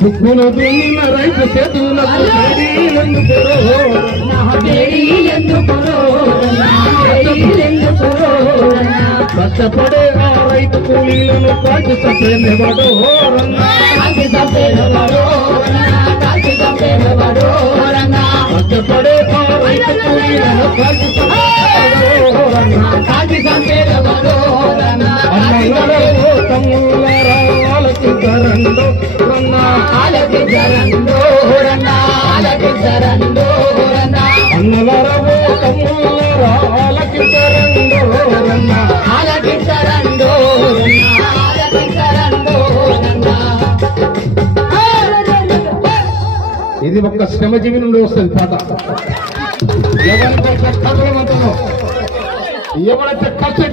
దిక్కులు దున్నిన రైతు చేతులకు కష్టపడే ఆ రైతు కూలీలను కాల్చి చంపేవాడు కష్టపడే ఆ రైతు కూలీలను కాల్చి చంపేవాడు తమ్ముళ్ళరా ఆలకించరండు అన్నలరవో తమ్ముళ్ళరా ఆలకించరండు ఇది ఒక్క శ్రమజీవి నుండి వస్తుంది పాట. ఎవరైతే కష్టపడమంటారో ఎవరైతే కష్ట